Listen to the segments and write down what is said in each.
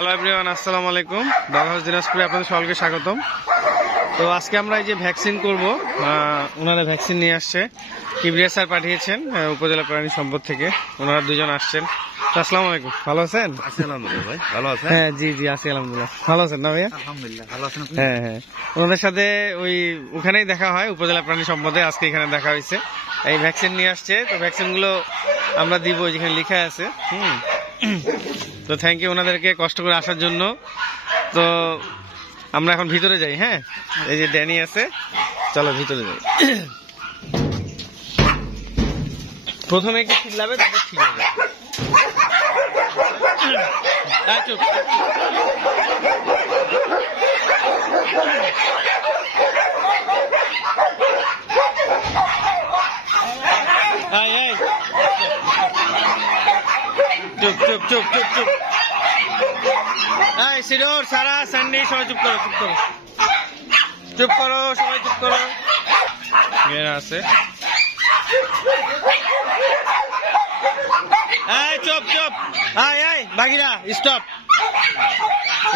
Hello everyone, আসসালামু আলাইকুম। বাংলাদেশ দিনাজপুরে আপনাদের সকলকে স্বাগতম। তো আজকে আমরা এই যে ভ্যাকসিন করব, ওনারা ভ্যাকসিন নিয়ে আসছে, কিবরিয়া স্যার পাঠিয়েছেন উপজেলা প্রাণী সম্পদ থেকে। ওনারা দুজন আসছেন। আসসালামু আলাইকুম, ভালো আছেন? আলহামদুলিল্লাহ ভাই, ভালো আছেন? হ্যাঁ জি জি আছি আলহামদুলিল্লাহ। ভালো আছেন না ভাইয়া? আলহামদুলিল্লাহ ভালো আছেন। হ্যাঁ হ্যাঁ, ওনাদের সাথে ওখানেই দেখা হয়, উপজেলা প্রাণী সম্পদে। আজকে এখানে দেখা হয়েছে, এই ভ্যাকসিন নিয়ে আসছে। তো ভ্যাকসিনগুলো আমরা দিব, যেখানে লেখা আছে। তো থ্যাংক ইউ ওনাদেরকে কষ্ট করে আসার জন্য। তো আমরা এখন ভিতরে যাই। হ্যাঁ, এই যে ড্যানি আছে, চলো ভিতরে যাই। প্রথমে একটু চিল্লাবে, তারপর ঠিক হবে। চুপ। চুপ চুপ চুপ চুপ চুপ। সিডোর, সারা, স্যান্ডি, সবাই চুপ করো, চুপ করো, চুপ করো, সবাই চুপ করো। মেয়েরা আছে। চুপ চুপ। Bagheera, stop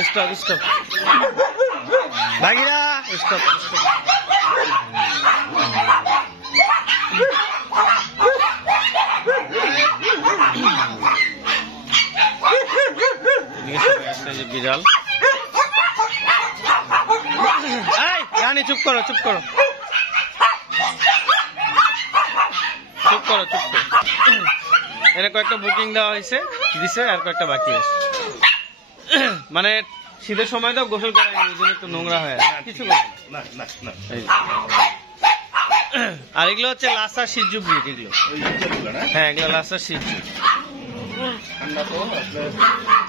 stop stop. Bagheera, stop stop. বিড়াল। রানী, চুপ করো, চুপ করো, চুপ করো, চুপ করো। এর কয়েকটা বুকিং দেওয়া হয়েছে, দিছে, আর কয়েকটা বাকি আছে। মানে শীতের সময় তো গোসল করে এই জন্য একটু নোংরা হয়, কিছু না। আর এগুলো হচ্ছে লাসা সিজু ব্রিড, এগুলো। হ্যাঁ, এগুলো লাসা সিজু।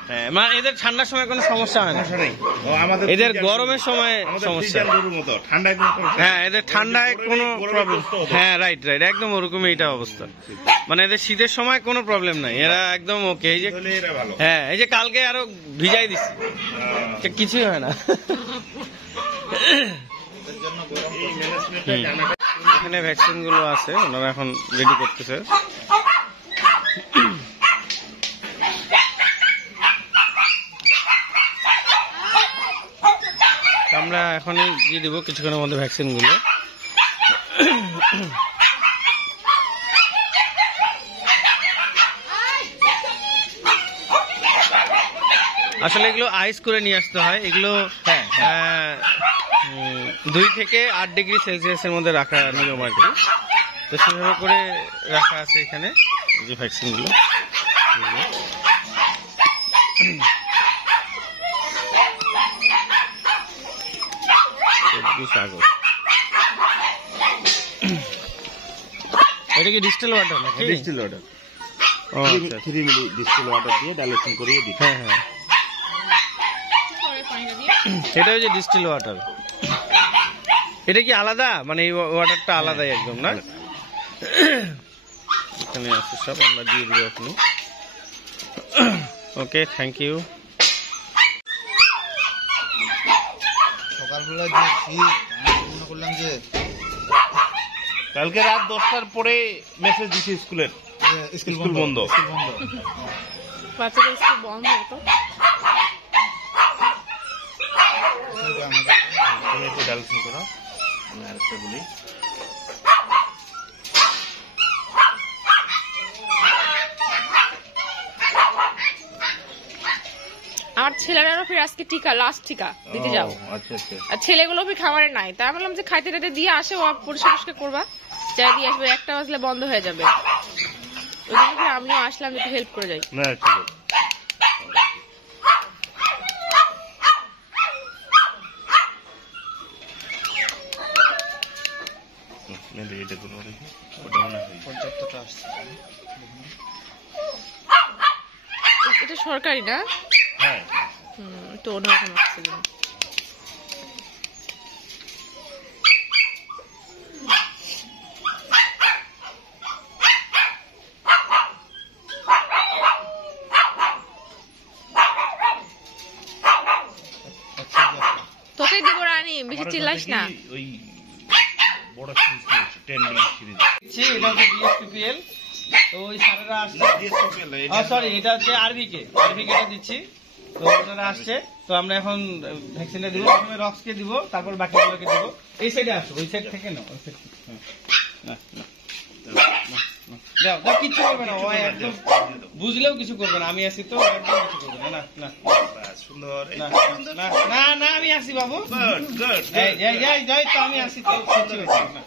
হ্যাঁ, মানে এদের ঠান্ডার সময় কোনো সমস্যা হয় না, এদের গরমের সময় সমস্যা। হ্যাঁ, এদের ঠান্ডায় কোনো প্রবলেম। হ্যাঁ, রাইট রাইট, একদম ওরকমই এটা অবস্থা। মানে এদের শীতের সময় কোনো প্রবলেম নাই, এরা একদম ওকে। এই যে হ্যাঁ, এই যে কালকে আরো ভিজাই দিচ্ছি, কিছুই হয় না। এখানে ভ্যাকসিন গুলো আছে, ওনারা এখন রেডি করতেছে। আমরা এখনই দিয়ে দিব কিছুক্ষণের মধ্যে ভ্যাকসিন গুলো। আসলে এগুলো আইস করে নিয়ে আসতে হয়, এগুলো 2 থেকে 8 ডিগ্রি সেলসিয়াসের মধ্যে রাখা নিয়ম আর কি। তো সেভাবে করে রাখা আছে এখানে যে ভ্যাকসিন গুলো। এটা কি ডিস্টিল ওয়াটার নাকি? ডিস্টিল ওয়াটার, 3 মিলি ডিস্টিল ওয়াটার দিয়ে ডাইলেশন করিয়ে দিই। হ্যাঁ হ্যাঁ, এটা হচ্ছে ডিস্টিল ওয়াটার। এটা কি আলাদা, মানে এই ওয়াটারটা আলাদাই একদম না? এখানে আছে সব, আমরা দিয়ে দিব আপনি। ওকে, থ্যাংক ইউ। সকালবেলা যে মনে করলাম যে কালকে রাত 10টার পরে মেসেজ দিছি স্কুলের, স্কুল বন্ধ। বাচ্চাদের স্কুল বন্ধ হতো। ডাইলেশন করা। আমি আরেকটা বলি, আমার ছেলেরাও ফির আজকে টিকা, লাস্ট টিকা দিতে যাও। আচ্ছা আচ্ছা। আর ছেলেগুলো ফির খাবারে নাই, তাই বললাম যে খাইতে টাইতে দিয়ে আসে, ও পরিষ্কার করবা, যাই দিয়ে আসবে, 1টা বাজলে বন্ধ হয়ে যাবে। ওই জন্য ফির আমিও আসলাম একটু হেল্প করে যাই। না ঠিক আছে। এটা সরকারি না? হ্যাঁ, তো অন্যরকম অক্সিজেন। তোকে দিব রানী, বেশি চিল্লাস না। ওই বড় সিরিজ 10 মিনিট সিরিজ। এটা হচ্ছে ডিএসপিপিএল। তো ওই স্যারেরা আসছে, সরি এটা হচ্ছে আরভিকে টা দিচ্ছি। তো ওনারা আসছে, তো আমরা এখন ভ্যাকসিনটা দিব। প্রথমে রক্সকে দিব, তারপর বাকিগুলোকে দিব। এই সাইডে আসো, ওই সাইড থেকে নাও, ওই সাইড থেকে। দাও দাও, কিচ্ছু করবে না, ও একদম বুঝলেও কিছু করবে না। আমি আসি তো, একদম কিছু করবে না। না না সুন্দর, না না না না, আমি আসি বাবু। গুড গুড, এই এই এই যাই তো, আমি আসি তো, কিচ্ছু হচ্ছে না।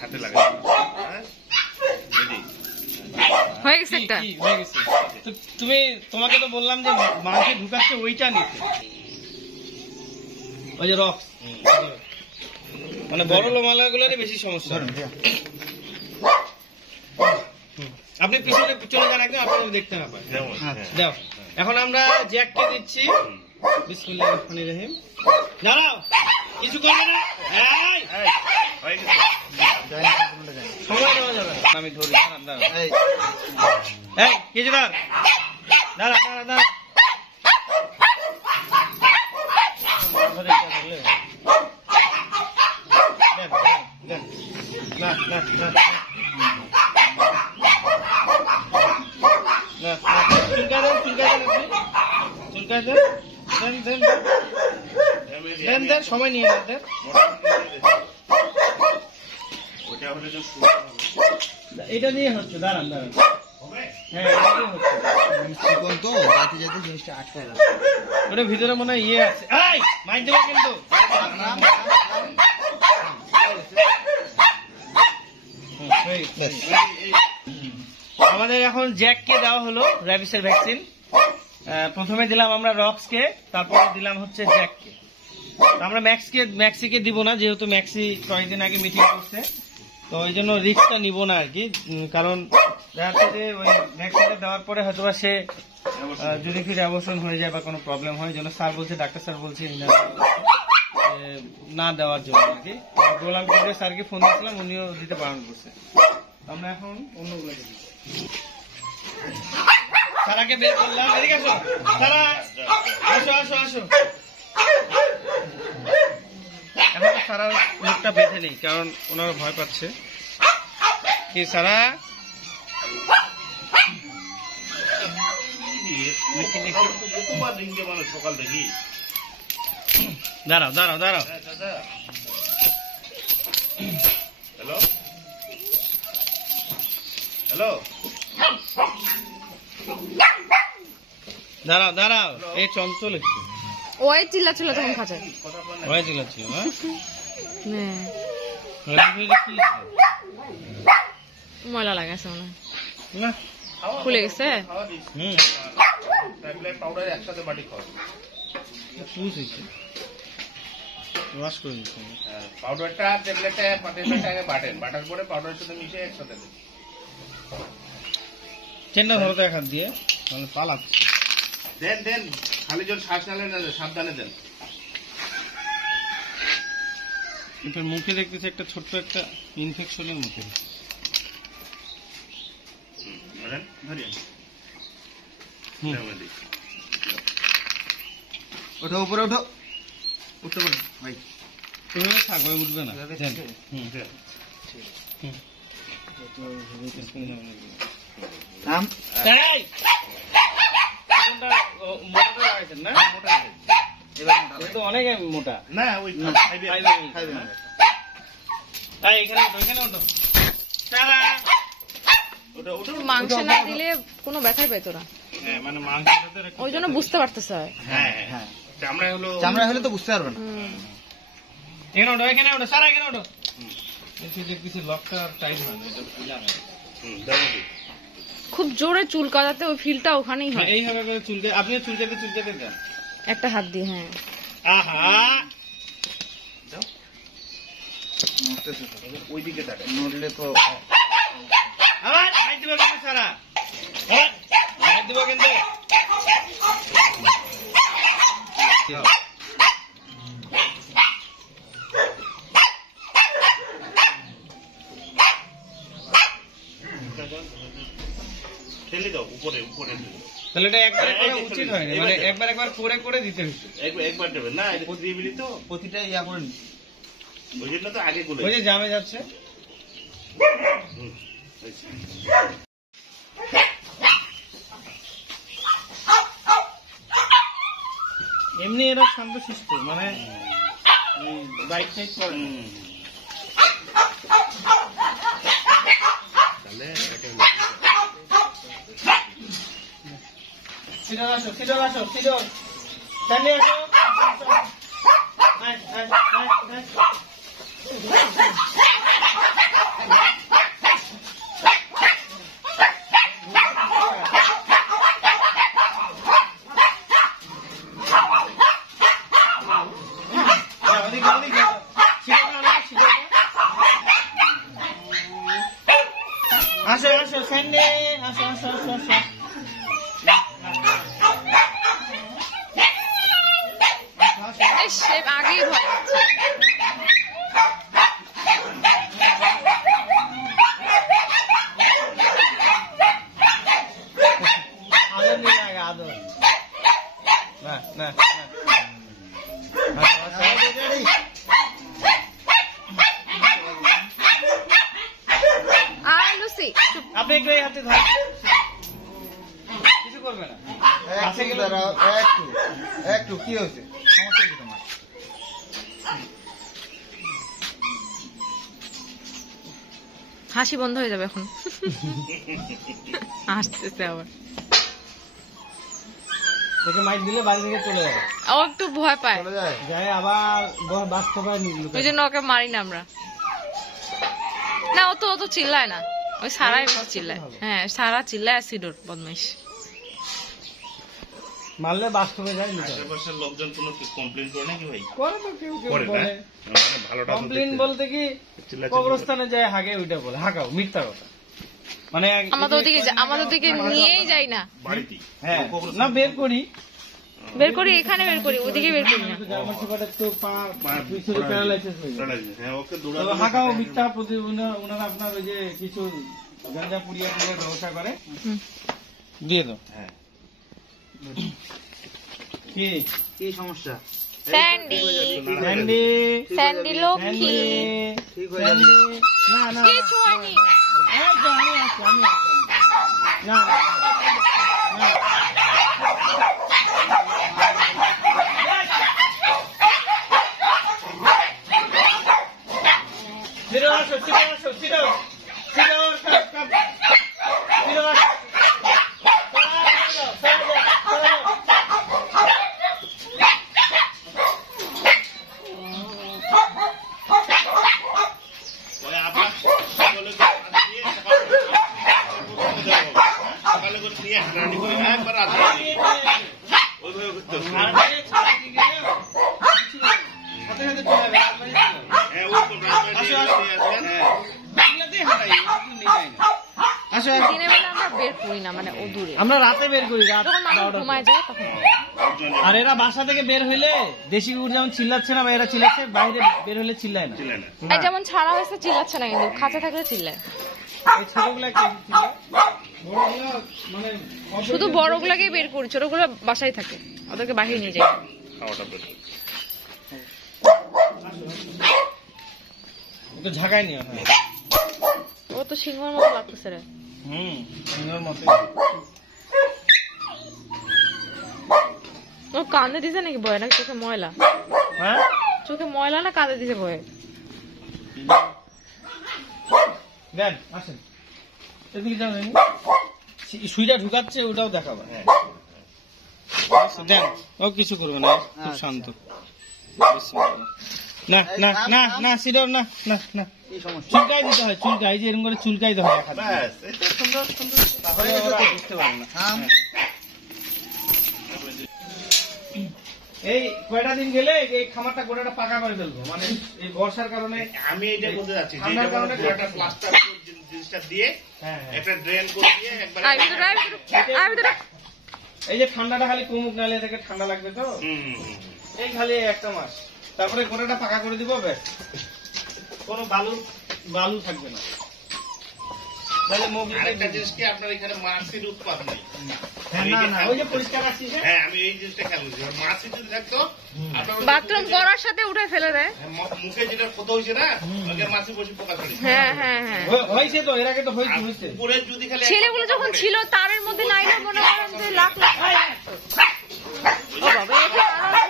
হাতে লাগাই। হয়ে গেছে একটা। কি হয়ে গেছে? তো তুমি, তোমাকে তো বললাম যে মাকে ঢুকাচ্ছে ওইটা নিতে, ওই যে রক্স, মানে বড় লোমালাগুলোরই বেশি সমস্যা। আপনি পিছনে চলে যান একদম, আপনারা দেখতে না পায়। দাও, এখন আমরা জ্যাককে দিচ্ছি। বিসমিল্লাহির রহমানির রহিম। দাঁড়াও, কিছু করবে না। সময় দেওয়া যাবে না। আমি ধরি, দাঁড়ান দাঁড়ান। এই কিছু ধর, দাঁড়া দাঁড়া দাঁড়া। না না না দেন, সময় নিয়ে নেন। এটা নিয়ে হচ্ছে, দাঁড়ান দাঁড়ান। হ্যাঁ, জিনিসটা আটকায় ওটা ভিতরে মনে হয় ইয়ে আছে। মাইক দেবো কিন্তু। আমাদের এখন জ্যাককে দেওয়া হলো র্যাবিসের ভ্যাকসিন। প্রথমে দিলাম আমরা রক্সকে, তারপরে দিলাম হচ্ছে জ্যাককে। আমরা ম্যাক্সিকে দিব না, যেহেতু ম্যাক্সি কয়েকদিন আগে মিটিং করছে, তো ওই জন্য রিস্কটা নিব না আর কি। কারণ দেখা যাচ্ছে যে ওই ভ্যাকসিনটা দেওয়ার পরে হয়তো সে যদি ফির অ্যাবর্শন হয়ে যায় বা কোনো প্রবলেম হয়, জন্য স্যার বলছে, ডাক্তার স্যার বলছে না দেওয়ার জন্য আর কি। গোলাম কিবরিয়া স্যারকে ফোন দিয়েছিলাম, উনিও দিতে বারণ করছে। আমরা এখন অন্যগুলোকে দিই। সারাকে বের করলাম, এদিকে আসো সারা, আসো আসো আসো। এখন সারা মুখটা বেঁধে নেই, কারণ ওনারা ভয় পাচ্ছে। কি সারা, সকাল থেকে দাঁড়াও দাঁড়াও দাঁড়াও। হ্যালো হ্যালো, দাঁড়াও দাঁড়াও, এই চঞ্চল একটু ওই চিল্লাচ্ছিল তখন খাঁচায়। ভয় চিল্লাচ্ছিল। ময়লা লাগাছে মনে হয়, না খুলে গেছে। পাউডার একসাথে বাটি খাওয়া, ওয়াশ করে দিচ্ছি। পাউডারটা ট্যাবলেটে আগে বাটার পরে পাউডারের সাথে মিশিয়ে একসাথে চেনটা ধরো তো এক হাত দিয়ে, মানে পালাচ্ছে। দেন খালি জল শ্বাস নালে না, সাবধানে দেন। এটার মুখে দেখতেছি একটা ছোট্ট একটা ইনফেকশনের মতো। ওঠো, উপরে ওঠো, উঠতে পারো ভাই। তুমি থাক, ওই উঠবে না। নাম মোটাটা লাগাইছেন না? এটা তো অনেক মোটা। না ওই এখানে ওঠো, এখানে ওঠো। মাংস না দিলে কোনো ব্যথাই পেত না, মানে মাংসটা ওই জন্য বুঝতে পারতেছে। হ্যাঁ, চামড়া হলে তো বুঝতে পারবে না। এখানে ওঠো, এখানে ওঠো, সারা এখানে ওঠো। কিছু লকটা টাইট হয় না, এটা খুব জোরে চুল কাটাতে ওই ফিলটা ওখানেই হয়। এইভাবে করে চুলতে, আপনি চুলতে দেন একটা হাত দিয়ে। হ্যাঁ, আহা, ওই দিকে থাকে নড়লে তো আবার হাই দিব কিন্তু সারা, হাই দিব কিন্তু। ঠেলে দাও উপরে, তাহলে এটা একবার করা উচিত হয় না, মানে একবার করে দিতে হচ্ছে। একবার দেবেন না, এটা দিয়ে বিলি তো প্রতিটা ইয়া করে নি। ওই জন্য তো আগে গুলো ওই যে জামে যাচ্ছে। এমনি এরা শান্ত শিষ্ট, মানে বাইক সাইড করে না। তাহলে সিডর আসো, সিডর আসো, সিডর স্যান্ডি আসো। আসো আসো স্যান্ডি, আসো আসো আসো আসো। আগেই ভয় পাচ্ছে। আদর নিয়ে আগে আদর। না না লুসি আপনি একটু এই হাতে ধরেন, কিছু করবে না। একটু কি হয়েছে, সমস্যা কি তোমার? হাসি বন্ধ হয়ে যাবে এখন। আসতেছে আবার, দেখে মাইক দিলে বাড়ি থেকে চলে যাবে। ও একটু ভয় পায়, চলে যায়। যাই আবার বাস্তবায় ওই জন্য ওকে মারি না আমরা। না ও তো চিল্লায় না, ওই সারাই বেশি চিল্লায়। হ্যাঁ সারা চিল্লায়, সিডোর বদমাইশ। মারলে বাস্তবে যায় না। আশেপাশের লোকজন কোনো কমপ্লেন করে নাকি ভাই? করে তো কেউ কেউ করে না? বলে। মানে ভালোটা তো কমপ্লেন দেখতে- বলতে কি চিল্লাচিল্লি কবরস্থানে যায় হাগে ওইটা বলে, হাঁকাও মিথ্যা কথা। মানে আমাদের ওদিকে নিয়েই যাই না, বাড়িতেই। হ্যাঁ না বের করি, বের করি এখানে বের করি, ওদিকে বের করি না। জার্মান শেফার্ডের তো পা পিছনে প্যারালাইসিস হয়ে যায়। হ্যাঁ, ওকে তো দৌড়াদৌড়ি হাঁকাও করে। মিথ্যা প্রতি ওনারা আপনার ওই যে কিছু গাঁজা পুড়িয়ে ব্যবসা করে হুম। দিয়ে দাও। হ্যাঁ। কি কি সমস্যা? স্যান্ডি স্যান্ডি, স্যান্ডি লক্ষ্মী, ঠিক হয়ে যাবে। স্যান্ডি, না না কিছু হয়নি। এই তো আমি আছি, আমি আছি। না না, না। সিডর আসো, সিডর আসো, সিডর, সিডর, কাপ, কাপ। সিডর আসো। ওই আবার সকালে করে হাঁটা দিয়ে সকালে করে নিয়ে হাঁটাহাঁটি করে একবার রাত ওইভাবে করতে হবে। আর বাইরে ছাড়া কি গেলে কিছু হাতে হাতে চলে যাবে, আর বাইরে চলে যাবে। হ্যাঁ, ওই তো রাজবাড়ি দিয়ে আসবেন। হ্যাঁ। এগুলাতেই হাঁটাই, একটু নিয়ে যাই না। আসো, আসো। দিনের বেলা আমরা বের করি না, মানে ও দূরে। আমরা রাতে বের করি, রাত যখন মানুষ 12টার ঘুমায় পর। যায় তখন। আর এরা বাসা থেকে বের হইলে দেশি কুকুর যেমন চিল্লাচ্ছে না বা এরা চিল্লাচ্ছে, বাইরে বের হইলে চিল্লায় না। ছিলেন না। এই যেমন ছাড়া হয়েছে চিল্লাচ্ছে না, কিন্তু খাঁচা থাকলে চিল্লায়। এই ছোটগুলা একটু চিল্লায়, বড়গুলা মানে শুধু বড়গুলাকেই বের করি, ছোটগুলো বাসায় থাকে, ওদেরকে বাহিরে নিয়ে যাই। খাওয়াটা বের করে। একটু ঝাঁকাই নিও। হ্যাঁ ও তো সিংহের মতো লাগতেছে রে। সিংহের মতো। ও কান্দে দিছে নাকি ভয়, নাকি চোখে ময়লা? হ্যাঁ চোখে ময়লা না কাঁদে দিছে ভয়ে? দেন আসেন, এদিকে যাও। সুইটা ঢুকাচ্ছে, ওটাও দেখাবো। হ্যাঁ। দেন, ও কিছু করবে না, খুব শান্ত। না না না না সিডর, না না না, কি সমস্যা? চুলকাই দিতে হয়, চুলকাই, যে এরকম করে চুলকাই দিতে হয়। ব্যাস, এটা সুন্দর সুন্দর। তাহলে ওরা বুঝতে পারে না। থাম। এই কয়টা দিন গেলে এই খামারটা গোটাটা পাকা করে ফেলবো, মানে এই বর্ষার কারণে। আমি এইটা বলতে যাচ্ছি যে ঠান্ডার এটা কারণে পুরোটা প্লাস্টার জিনিসটা দিয়ে হ্যাঁ হ্যাঁ। একটা ড্রেন করে দিয়ে একবার আয় ভিতরে, আয় ভিতরে, আয় ভিতরে। এই যে ঠান্ডাটা খালি কমুক, নালে থেকে ঠান্ডা লাগবে তো, এই খালি একটা মাস, তারপরে গোটাটা পাকা করে দিব। ব্যাস, কোনো বালু থাকবে না। তাহলে আরেকটা জিনিস কি আপনার এখানে মাছির উৎপাদ নেই। হ্যাঁ না না, ওই যে পরিষ্কার আসছি। হ্যাঁ, আমি এই জিনিসটা খেয়াল করছি। মাছি যদি থাকতো আপনার ওই যে বাথরুম করার সাথে উঠে ফেলে দেয়। মুখে যেটা ক্ষত হয়েছে না, ওকে মাছি বসে পোকা ধরে। হ্যাঁ হ্যাঁ হ্যাঁ। হয়েছে তো, এর আগে তো আর হয়েছে। উপরে যদি খালি ছেলেগুলো যখন ছিল তারের মধ্যে নাইলে মনে করেন যে লাখ লাখ। ও বাবা, এটা আরো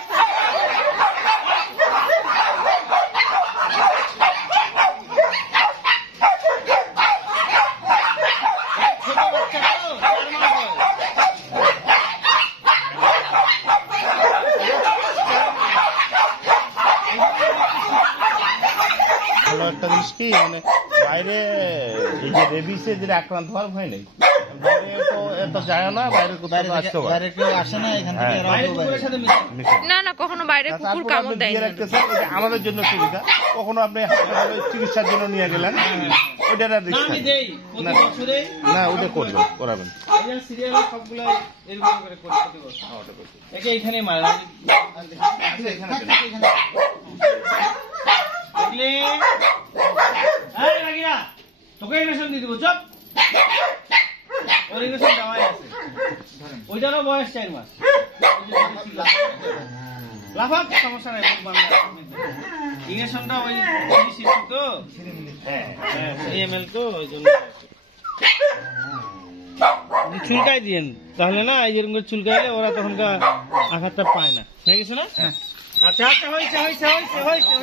একটা জিনিস কি মানে বাইরে এই যে রেবিসে যেটা আক্রান্ত হওয়ার ভয় নেই, বাইরে তো এত যায় না, বাইরে কোথাও আসতে পারে। বাইরে কেউ আসে না এখান থেকে, এরাও কেউ বাইরে। না না, কখনো বাইরে কুকুর তারপরে কামড় আপনি দেয় দিয়ে না। রাখতেছেন, এটা আমাদের জন্য সুবিধা। কখনো আপনি হাসপাতালে চিকিৎসার জন্য নিয়ে গেলেন, ওইটার আর রিস্ক থাকে না। না, ওটা করবেন, করাবেন। সবগুলো এরকম করে করি প্রতি বছর। একে এখানে মারা দেখলে লাগিরা তোকে ইনজেকশন দিয়ে দিব, চপ ওর ইনজেকশন দেওয়াই আছে, ওইটারও বয়স 4 মাস। লাফাক সমস্যা নাই, ইনজেকশনটা ওই শিশু তো এমএল তো ওই জন্য চুলকাই দিয়েন, তাহলে না এই যেরকম চুলকাইলে ওরা তখনকার আঘাতটা পায় না। হয়ে গেছে না? আচ্ছা আচ্ছা, হয়েছে হয়েছে হয়েছে হয়েছে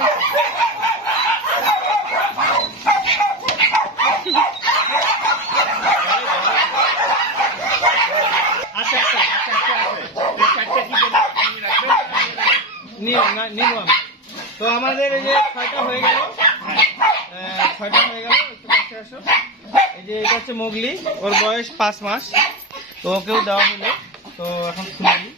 আচ্ছা আচ্ছা আচ্ছা নিলাম। তো আমাদের এই যে 6টা হয়ে গেল, 6টা হয়ে গেল, একটু কাছে আসো। এই যে এটা হচ্ছে মোগলি, ওর বয়স 5 মাস। তো ওকেও দেওয়া হলো, তো এখন খুলি।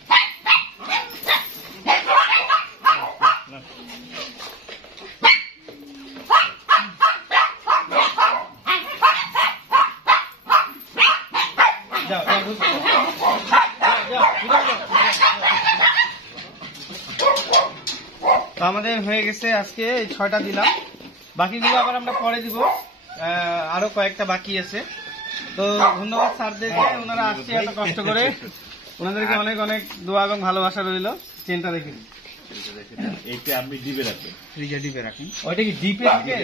যাও, যাও, যাও, যাও, যাও। তো আমাদের হয়ে গেছে আজকে এই 6টা দিলাম, বাকিগুলো আবার আমরা পরে দিব, আরো কয়েকটা বাকি আছে। তো ধন্যবাদ স্যারদেরকে, ওনারা আসছে এত কষ্ট করে, ওনাদেরকে অনেক অনেক দোয়া এবং ভালোবাসা রইল। চেনটা দেখে এইটা আপনি ডিবে রাখবেন, ফ্রিজে ডিপে রাখেন। ওইটা কি ডিপে থাকে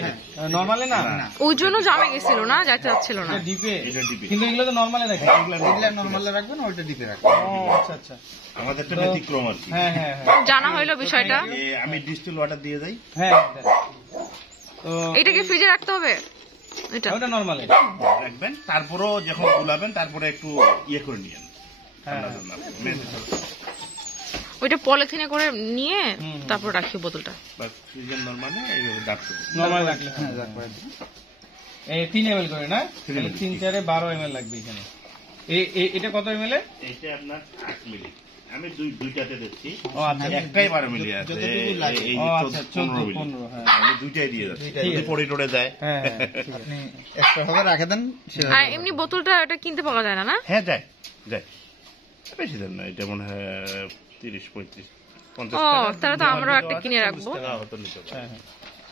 নরমালে? না ওই জন্য জামে গেছিল না, যাইতে যাচ্ছিল না। ডিপে, এটা ডিবে। কিন্তু এগুলো তো নরমালে রাখে। এগুলা নরমালে রাখবেন, ওইটা ডিপে রাখবেন। ও আচ্ছা আচ্ছা, আমাদেরটা ব্যতিক্রম আর কি। হ্যাঁ হ্যাঁ হ্যাঁ জানা হইলো বিষয়টা। আমি ডিস্টিল ওয়াটার দিয়ে যাই, হ্যাঁ। তো এটা কি ফ্রিজে রাখতে হবে? এটা ওটা নরমালে রাখবেন, তারপরও যখন গুলাবেন তারপরে একটু ইয়ে করে নিয়েন। ওইটা পলিথিনে করে নিয়ে তারপর রাখি বোতলটা। ফ্রিজের নরমালে এইভাবে ডাকতে নরমাল রাখলে এই 3 ml করে না, 3 4 12 ml লাগবে এখানে। এটা কত ml এর? এইটা আপনার 8 মিলি, আমি দুইটাতে দিচ্ছি। ও আচ্ছা, একটাই 12 মিলি আছে, যতটুকু লাগে। এই ও 14 আচ্ছা, 14 মিলি 15, হ্যাঁ। আমি দুইটাই দিয়ে যাচ্ছি, যদি পড়ে টড়ে যায়। হ্যাঁ হ্যাঁ, ঠিক আছে। আপনি এক্সট্রা ভাবে রেখে দেন। আর এমনি বোতলটা এটা কিনতে পাওয়া যায় না না? হ্যাঁ যায় যায়, বেশি দেন না, এটা মনে হয় 30-35-50 ও, টাকা। তাহলে তো আমরাও একটা কিনে রাখবো। 50 টাকা হয়তো নিতে পারে। হ্যাঁ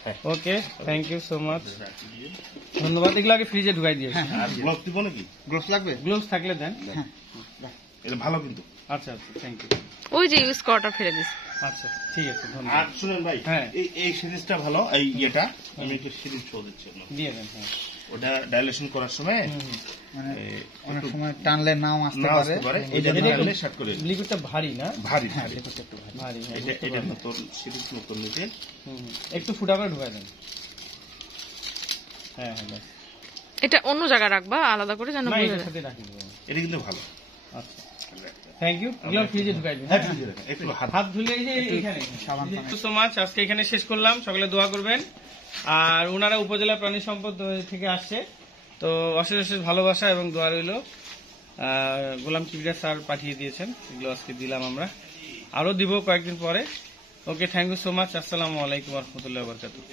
হ্যাঁ, ওকে, থ্যাংক ইউ সো মাচ, ধন্যবাদ। এগুলো আগে ফ্রিজে ঢুকাই দিয়েছি। আর গ্লোভ দিব নাকি? গ্লোভস লাগবে? গ্লোভস থাকলে দেন। এটা ভালো কিন্তু। আচ্ছা আচ্ছা, থ্যাংক ইউ। ওই যে ইউজ করাটা ফেলে দিস। আচ্ছা ঠিক আছে, আর ধন্যবাদ। শুনেন ভাই, হ্যাঁ। এই সিরিজটা ভালো, এই ইয়েটা আমি একটু সিরিজ শো দিচ্ছি আপনাকে। দিয়ে দেন। হ্যাঁ, ওটা ডাইলেশন করার সময় মানে এই অনেক একটু সময় টানলে নাও আসতে নাও পারে। আসতে পারে, ওই এটা যে টানলে শার্ট করে দিন। লিকুইডটা ভারী না? ভারী হ্যাঁ, ভারী। দেখো একটু ভালো। ভারী, হ্যাঁ, এটা বুঝতে এটা পারলাম। নতুন সিরিজ নতুন নিতে একটু ফুটা করে ঢুকাই দেন। হ্যাঁ হ্যাঁ, ব্যাস। এটা অন্য জায়গায় রাখবা আলাদা করে, যেন না, বোঝা এটার যায়। সাথে রাখি দেবো। এটা কিন্তু ভালো। আচ্ছা, থ্যাংক ইউ। এগুলো ফ্রিজে ঢুকাই দিন। হ্যাঁ, ফ্রিজে রাখেন। একটু হাত ধুলে এই যে এখানে। সাবান থ্যাংক ইউ সো মাচ। আজকে এখানে শেষ করলাম, সকলে দোয়া করবেন। আর ওনারা উপজেলা প্রাণী সম্পদ থেকে আসছে, তো অশেষ অশেষ ভালোবাসা এবং দোয়া রইল। গোলাম কিবরিয়া স্যার পাঠিয়ে দিয়েছেন, এগুলো আজকে দিলাম আমরা, আরো দিব কয়েকদিন পরে। ওকে, থ্যাংক ইউ সো মাচ। আসসালামু আলাইকুম ওয়া রাহমাতুল্লাহি ওয়া বারাকাতুহু।